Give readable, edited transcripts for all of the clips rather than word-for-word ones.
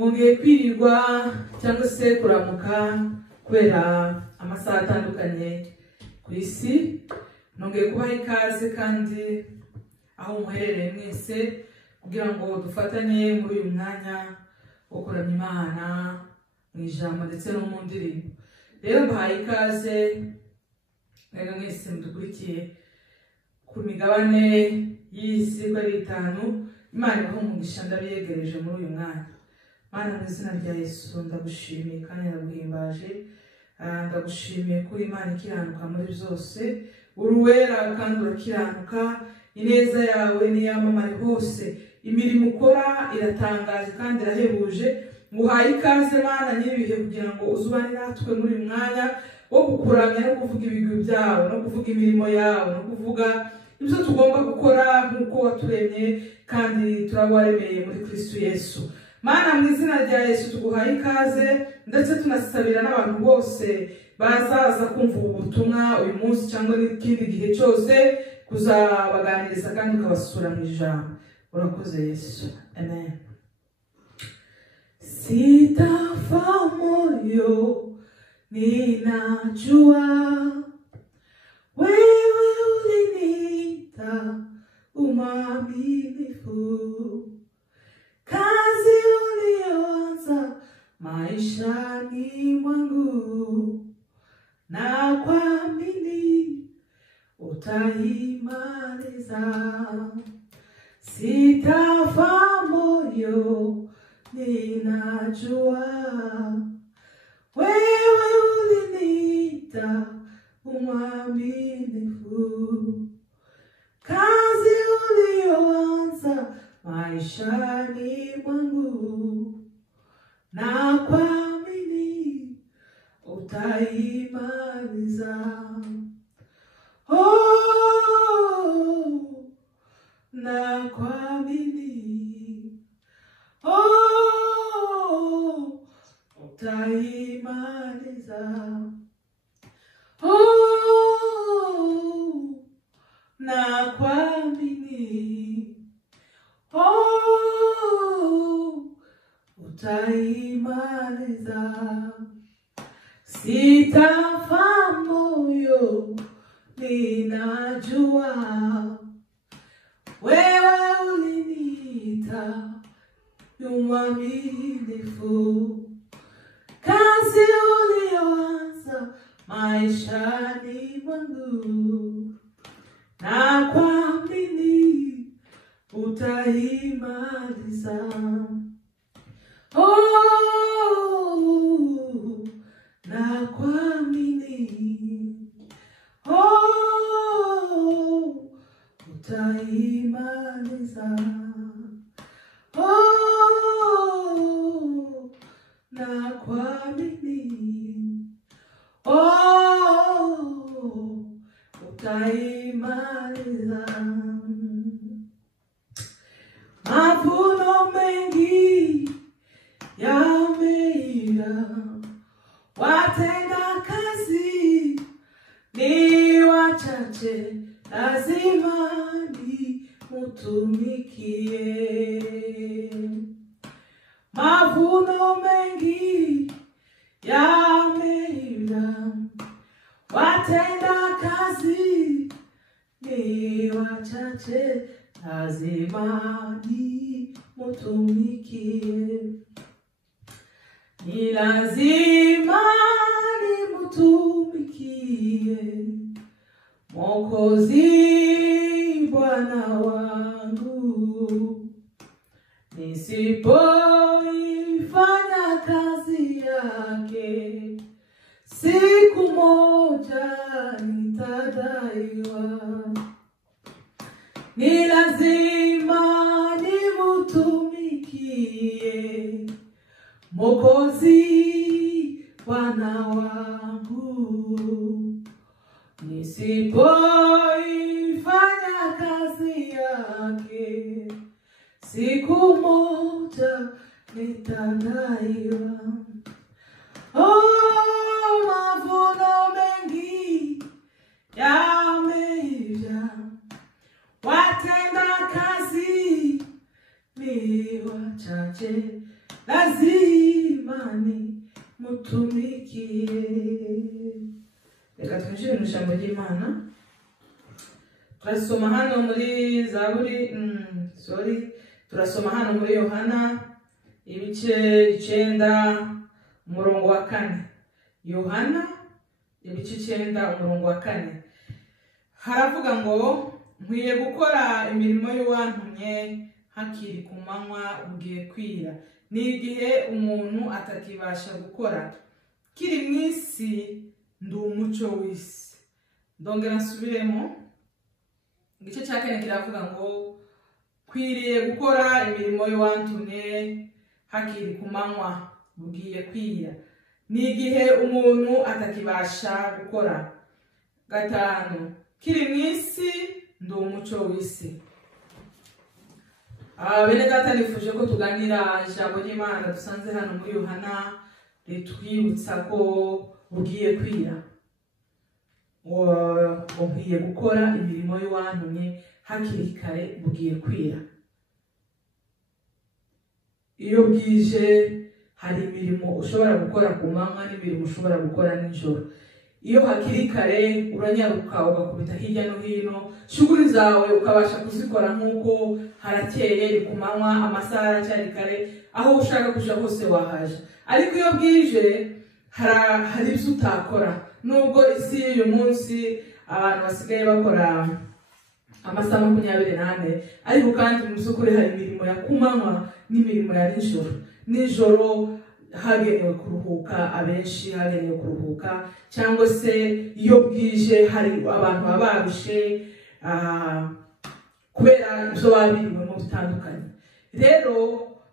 mwongeye kwirirwa cyangwa se kuramuka kubera amasaha atandukanye ku isi. Nongeye kubaha ikaze kandi aho muherereye mwese kugira ngo dufatanye muri uyu mwanya wo kuramya Imana mu ijambo ndetse no mu ndirimbo. Rero mbahaye ikaze mwebwe mwese mudukurikiye ku migabane y'isi ko ari 5. Imana ibahe umugisha ndabiyegereje muri uyu mwanya. Mana mu izina rya Yesu ndagushimiye kandi ndaguhimbaje. Ndagushimiye ko Imana ikiranuka muri byose, uruwera kandi urakiranuka, ineza yawe niyamamare hose, imirimo ukora iratangaje kandi irahebuje. Nguhaye ikaze Mana nyibihe kugira ngo uzubane natwe muri uyu mwanya wo kukuramya no kuvuga ibigwi byawe no kuvuga imirimo yawe no kuvuga ibyo tugomba gukora nk'uko waturemye kandi turawaremeye muri Kristo Yesu. Mana mu izina rya Yesu tuguhaye ikaze ndetse tunasabira n'abantu bose bazaza kumva ubutumwa uyu munsi cyangwa n'ikindi gihe cyose kuzabaganiriza kandi ukabasura mu ijambo. Urakoze Yesu. Amen. Sitafa moyo ninajua wewe uliniita umwaminifu, kazi ulioanza maishani mwangu na kuamini utaimaliza. Sitafa moyo ninajua wewe uliniita umwaminifu, kazi ulioanza maishani mwangu na kuamini utaimaliza. Na kuamini utaimaliza. Na kuamini utaimaliza. Sitafa moyo ninajua wewe uliniita umwaminifu, kazi ulioanza maishani mwangu na kuamini utaimaliza. Na kuamini utaimaliza. Na kuamini utaimaliza. Mavuno mengi yameira, watenda kazi ni wachache, lazima mutumikie. Mavuno mengi yameira, watenda kazi ni wachache, lazima mutumikie. Ni lazima mutumikie Mwokozi Bwana wangu. Nisipoifanya kazi yake, siku moja nitadaiwa. Ni lazima nimutumikie Mwokozi Bwana wangu. Nisipoifanya kazi yake, siku moja nitadaiwa. Mavuno mengi yameisha, watenda kazi ni wachache, lazimani mutumikie. Reka twinjire mu ijambo ry'Imana. Turasoma hano muri Zaburi, turasoma hano muri Yohana ibice 9 umurongo wa 4. Yohana ibice 9 umurongo wa 4. Haravuga ngo nkwiye gukora imirimo y'uwantumye hakiri ku manywa bugiye kwira. Ni igihe umuntu atakibasha gukora. Kiri mwisi ndi umuco w'isi. Ndongera nsubiremo. Igice cya 4 kiravuga ngo kwiriye gukora imirimo y'uwantumye hakiri ku manywa bugiye kwira. Ni igihe umuntu atakibasha gukora. 5. Kiri mwisi ndi umuco w'isi. Bene data nifuje ko tuganira ijambo ry'Imana dusanze hano muri Yohana ritwibutsa ko bugiye kwira. Nkwiye gukora imirimo y'uwantumye hakiri kare bugiye kwira. Iyo bwije hari imirimo ushobora gukora ku manywa n'imirimo ushobora gukora nijoro. Iyo hakiri kare uranyaruka ugakubita hirya no hino, shughuli zawe ukabasha kuzikora nkuko harakeye ku manywa, amasaha aracyari kare, aho ushaka kuja hose wahaje. Ariko iyo bwije hari ibyo utakora. Nubwo isi y'uyu munsi abantu basigaye bakora amasaha 24, ariko kandi mu by'ukuri hari imirimo ya kumanywa n'imirimo ya nijoro. Nijoro hagenewe kuruhuka, abenshi hagenewe kuruhuka, cyangwa se iyo bwije hari abantu bababishe kubera ibyo babiriwemo bitandukanye. Rero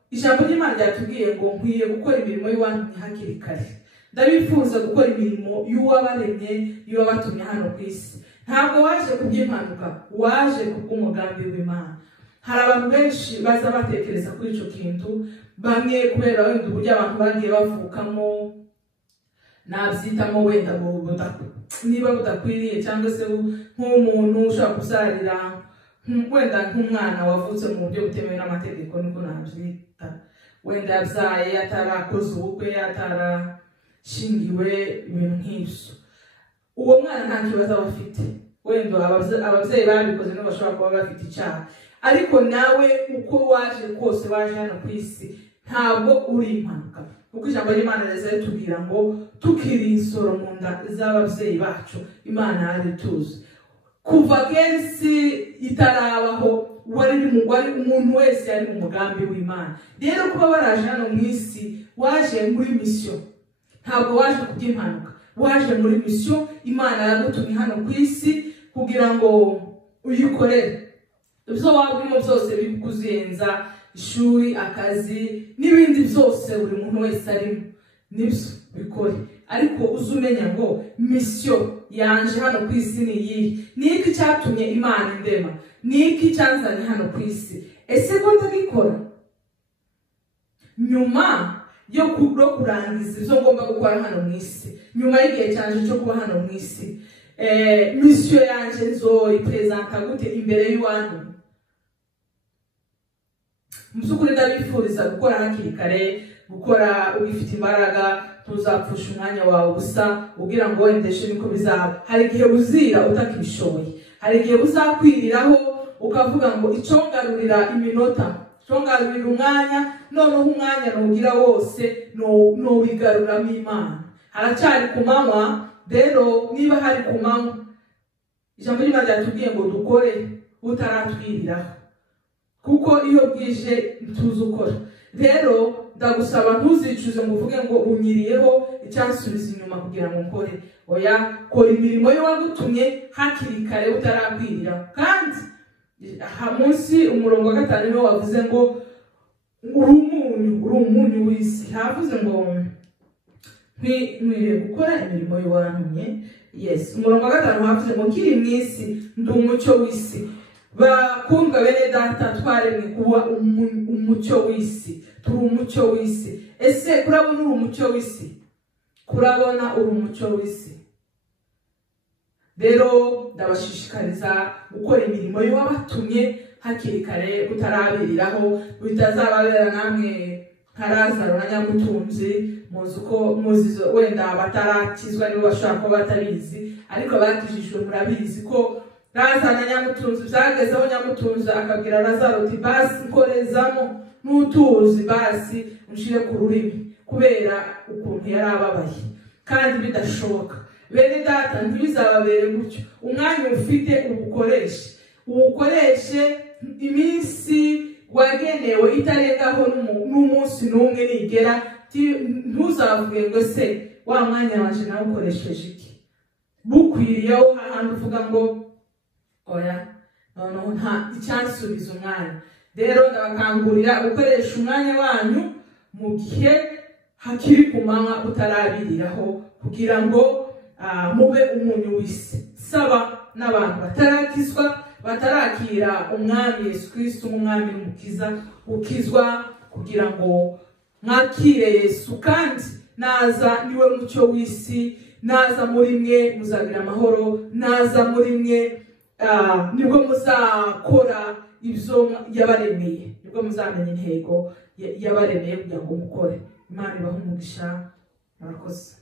ijambo ry'Imana ryatubwiye ngo nkwiye gukora imirimo y'uwantumye hakiri kare. Ndabifuza gukora imirimo y'uwabaremye, y'uwabatumye hano ku isi. Ntabwo waje kubyimpanuka, waje kubw'umugambi w'Imana. Hari abantu benshi baza batekereza kuri ico kintu, bamwe kubera wenda uburyo abantu bagiye bavukamo nabyitamo wenda niba budakwiriye, cyangwa se nk'umuntu ushaka kuzarira wenda nk'umwana wavutse mu buryo butemewe n'amategeko, niko nabyita. Wenda yabyaye atarakoze ubukwe, atarashingiwe, ibintu nk'ibyo. Uwo mwana nta kibazo aba afite. Wenda ababyeyi babikoze nibo bashobora kuba bafite icyaha. Ariko nawe uko waje kose waje hano ku isi ntabwo uri impanuka. Kuko ijambo ry'Imana ritubwira ngo tukiri insoro mu nda z'ababyeyi bacu Imana yarituzi. Kuva kenshi itarabaho wari umuntu wese yari mu mugambi w'Imana. Rero kuba baraje hano mu isi waje muri mission. Ntabwo waje kubyimpanuka. Waje muri mission. Imana yagutumye hano ku isi kugira ngo uyikorere. Ibyo wabwimo byose bikuzenza, ishuri, akazi n'ibindi byose buri muntu wese arimo nibyo bikore. Ariko uzumenya ngo mission yanje hano ku isi ni iyi. Niki cyatumye Imana indema? Niki cyanzanye hano ku isi? Ese ko ndabikora? Nyuma yo kurangiza ibyo ngomba gukora hano mu isi, nyuma y'igihe cyanje cyo kuba hano mu isi, mission yanje nzoyipresenta gute imbere y'uwantu? Musukuri ndabifuriza gukora hakiri kare, gukora ugifite imbaraga, tuzapfusha umwanya wawe ubusa ugira ngo wendeshe niko bizaba. Hari igihe uzira utakibishoboye, hari igihe uzakwiriraho ukavuga ngo icongarurira iminota, icongarurira umwanya, noneho umwanya nugira wose no wigaruramo Imana. Haracyari ku manywa. Rero niba hari ku manywa, ijambo ry'Imana ryatubwiye ngo dukore utaratwiriraho, kuko iyo bwije tuzi ukora. Rero ndagusaba ntuzicuze ngo uvuge ngo unyiriyeho icyansubiza inyuma kugira ngo nkore. Oya, kora imirimo yo wagutumye hakiri kare utarakwirira. Kandi munsi umurongo wa 5 niwo wavuze ngo uri umunyu w'isi. Havuze ngo nkwiye gukora imirimo y'uwantumye. Yes, umurongo wa 5 havuze ngo kiri mwisi ndi umucyo w'isi. Bakundwa bene data, twaremwe kuba umucyo w'isi. Turi umucyo w'isi. Ese kurabona uri umucyo w'isi? Kurabona uri umucyo w'isi? Rero ndabashishikariza gukora imirimo y'uwabatumye hakiri kare kutarabiriraho, bitazababera namwe nka Lazaro na Nyamutunzi muzi wenda batarakizwa nibo bashaka ko batabizi ariko bakijijwe murabizi ko Lazaro na Nyamutunzi byagezeho Nyamutunzi akabwira Lazaro ati basi nkorezamo n'utuzi basi unshire ku rurimi kubera ukuntu yari ababaye kandi bidashoboka. Bene data ntibizababere gutyo, umwanya ufite ubukoreshe iminsi wagenewe itarengaho n'umunsi n'umwe nigera, ntuzavuge ngo se wa mwanya wanje nawukoresheje iki, bukwiriyeho hahandi uvuga ngo oya noneho nta icyansubiza umwanya. Rero ndabakangurira gukoresha umwanya wanyu mu gihe hakiri ku manywa utarabiriraho kugira ngo mube umunyu w'isi. Saba n'abantu batarakizwa batarakira umwami Yesu Kristo umwami n'umukiza ukizwa kugira ngo mwakire Yesu kandi naza niwe mucyo w'isi, naza muri mwe muzagira amahoro, naza muri mwe nibwo muzakora ibyo yabaremeye, nibwo muzamenya intego yabaremeye kugira ngo mukore. Imana ibahe umugisha. Murakoze.